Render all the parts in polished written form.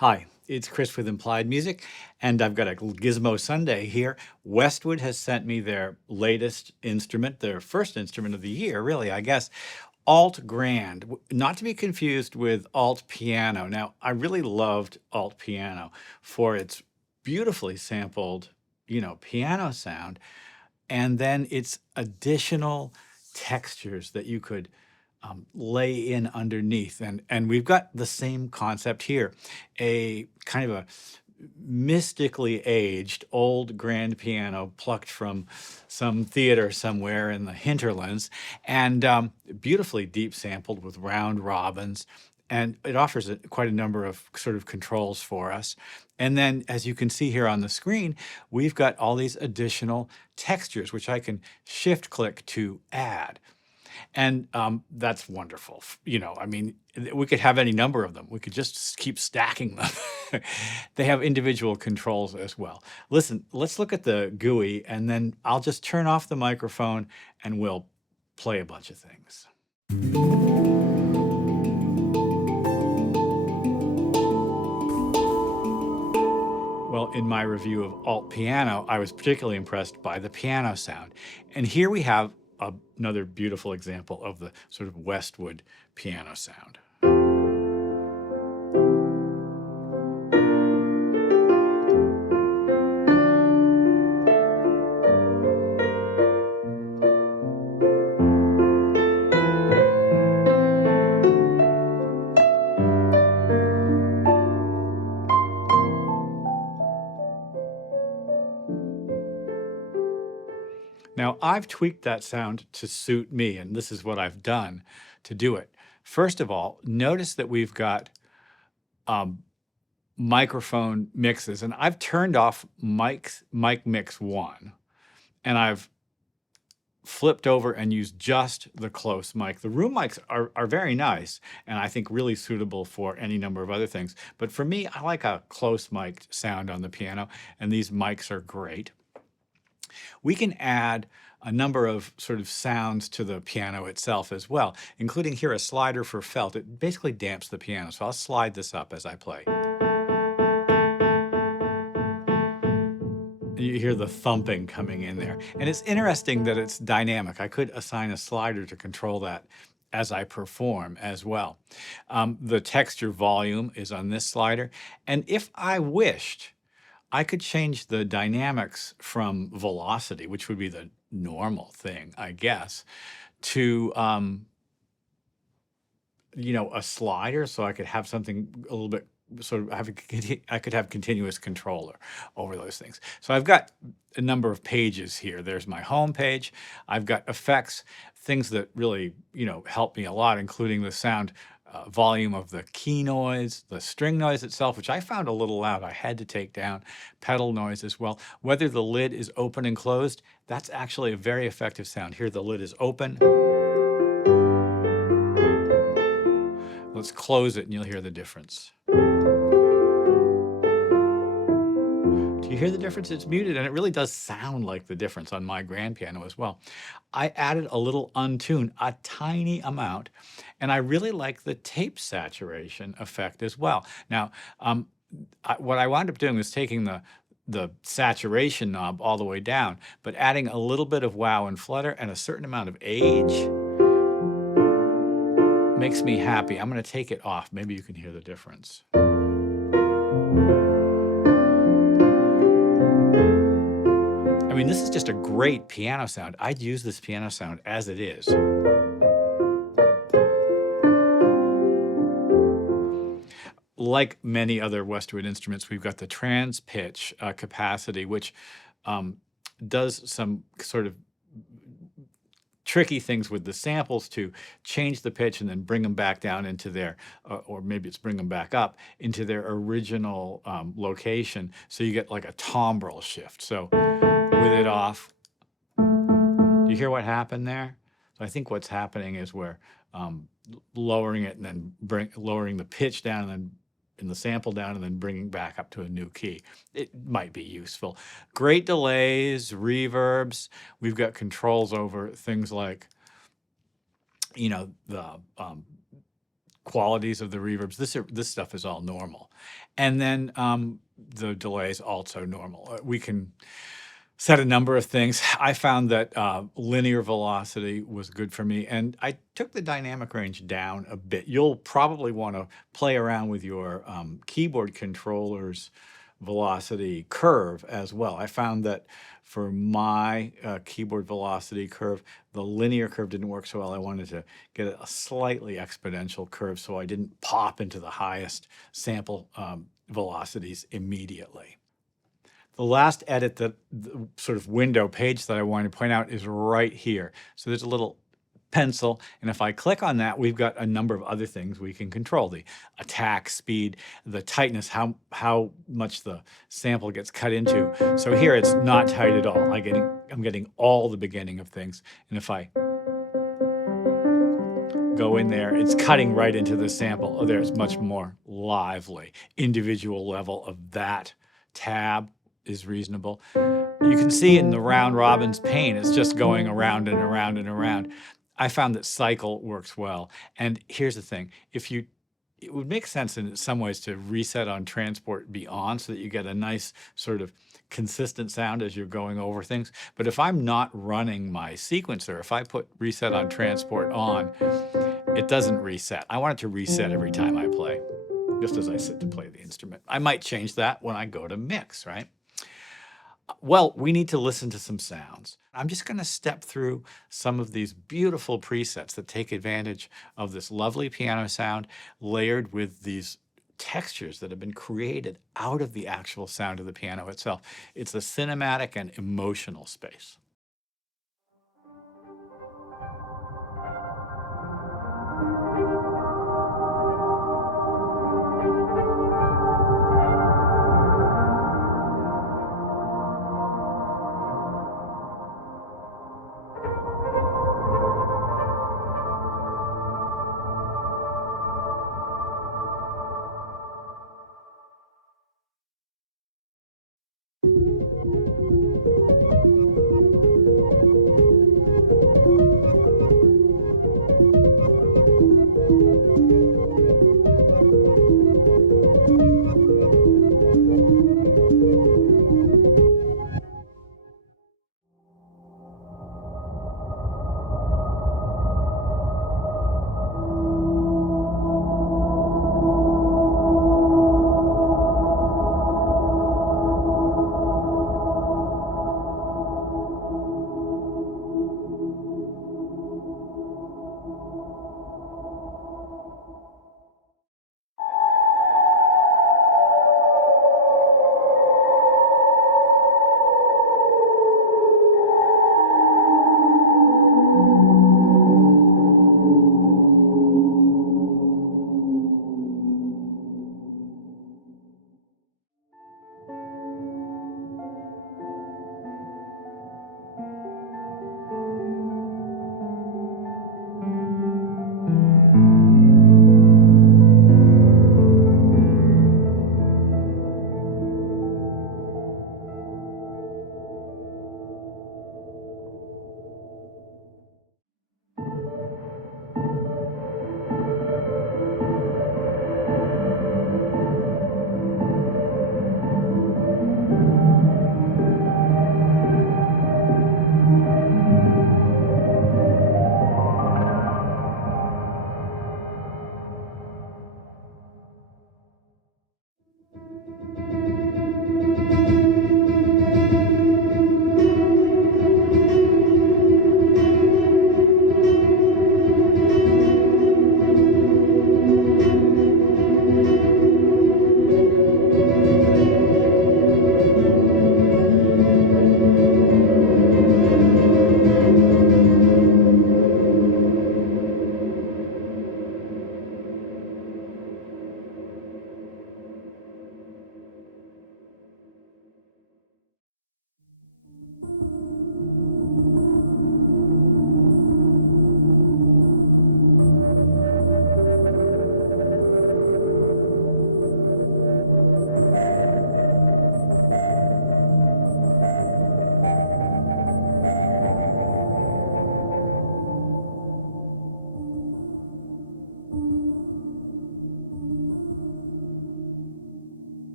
Hi, it's Chris with Implied Music, and I've got a Gizmo Sunday here. Westwood has sent me their latest instrument, their first instrument of the year, really, I guess. Alt Grand, not to be confused with Alt Piano. Now, I really loved Alt Piano for its beautifully sampled, piano sound, and then its additional textures that you could lay in underneath. And we've got the same concept here, a kind of a mystically aged old grand piano plucked from some theater somewhere in the hinterlands, and beautifully deep sampled with round robins. And it offers quite a number of sort of controls for us. And then, as you can see here on the screen, we've got all these additional textures, which I can shift click to add. And that's wonderful. I mean, we could have any number of them. We could just keep stacking them. They have individual controls as well. Listen, let's look at the GUI, and then I'll just turn off the microphone and we'll play a bunch of things. Well, in my review of Alt Piano, I was particularly impressed by the piano sound. And here we have another beautiful example of the sort of Westwood piano sound. Now, I've tweaked that sound to suit me, and this is what I've done to do it. First of all, notice that we've got microphone mixes, and I've turned off mic mix 1, and I've flipped over and used just the close mic. The room mics are very nice, and I think really suitable for any number of other things. But for me, I like a close mic sound on the piano, and these mics are great. We can add a number of sort of sounds to the piano itself as well, including here a slider for felt. It basically damps the piano, so I'll slide this up as I play. You hear the thumping coming in there. And it's interesting that it's dynamic. I could assign a slider to control that as I perform as well. The texture volume is on this slider. And if I wished, I could change the dynamics from velocity, which would be the normal thing, I guess, to a slider, so I could have something a little bit sort of I could have continuous controller over those things. So I've got a number of pages here. There's my home page. I've got effects, things that really help me a lot, including the sound volume of the key noise, the string noise itself, which I found a little loud. I had to take down pedal noise as well. Whether the lid is open and closed, that's actually a very effective sound. Here the lid is open. Let's close it and you'll hear the difference. Do you hear the difference? It's muted, and it really does sound like the difference on my grand piano as well. I added a little untune, a tiny amount, and I really like the tape saturation effect as well. Now, what I wound up doing was taking the saturation knob all the way down, but adding a little bit of wow and flutter and a certain amount of age makes me happy. I'm going to take it off. Maybe you can hear the difference. I mean, this is just a great piano sound. I'd use this piano sound as it is. Like many other Westwood instruments, we've got the trans pitch capacity, which does some sort of tricky things with the samples to change the pitch and then bring them back down into their, or maybe it's bring them back up into their original location. So you get like a timbre shift. So with it off, do you hear what happened there? So I think what's happening is we're lowering it and then lowering the pitch down and then in the sample down and then bringing back up to a new key. It might be useful. Great delays, reverbs. We've got controls over things like, the qualities of the reverbs. This stuff is all normal. And then the delay is also normal. We can set a number of things. I found that linear velocity was good for me, and I took the dynamic range down a bit. You'll probably want to play around with your keyboard controller's velocity curve as well. I found that for my keyboard velocity curve, the linear curve didn't work so well. I wanted to get a slightly exponential curve so I didn't pop into the highest sample velocities immediately. The last edit, the sort of window page that I want to point out is right here. So there's a little pencil, and if I click on that, we've got a number of other things we can control: the attack speed, the tightness, how much the sample gets cut into. So here it's not tight at all. I'm getting all the beginning of things, and if I go in there, it's cutting right into the sample. Oh, there's much more lively. Individual level of that tab is reasonable. You can see in the round robin's pane, it's just going around and around and around. I found that cycle works well. And here's the thing, it would make sense in some ways to reset on transport be on so that you get a nice sort of consistent sound as you're going over things. But if I'm not running my sequencer, if I put reset on transport on, it doesn't reset. I want it to reset every time I play, just as I sit to play the instrument. I might change that when I go to mix, right? Well, we need to listen to some sounds. I'm just going to step through some of these beautiful presets that take advantage of this lovely piano sound layered with these textures that have been created out of the actual sound of the piano itself. It's a cinematic and emotional space.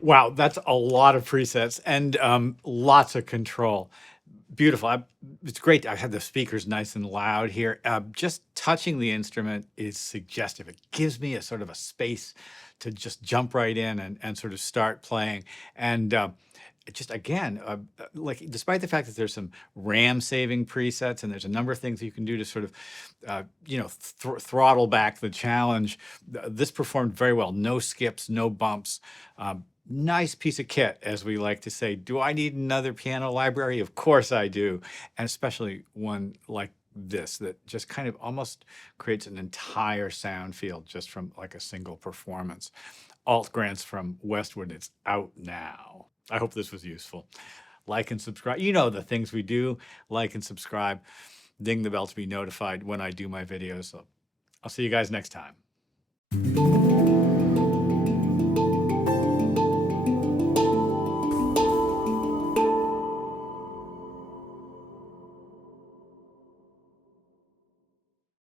Wow, that's a lot of presets and lots of control. Beautiful. It's great. I had the speakers nice and loud here. Just touching the instrument is suggestive. It gives me a sort of a space to just jump right in and sort of start playing. And it just again, like despite the fact that there's some RAM saving presets and there's a number of things you can do to sort of, throttle back the challenge, this performed very well. No skips, no bumps. Nice piece of kit, as we like to say. Do I need another piano library? Of course I do. And especially one like this that just kind of almost creates an entire sound field just from like a single performance. Alt Grants from Westwood. It's out now. I hope this was useful. Like and subscribe. You know the things we do. Like and subscribe. Ding the bell to be notified when I do my videos. So I'll see you guys next time.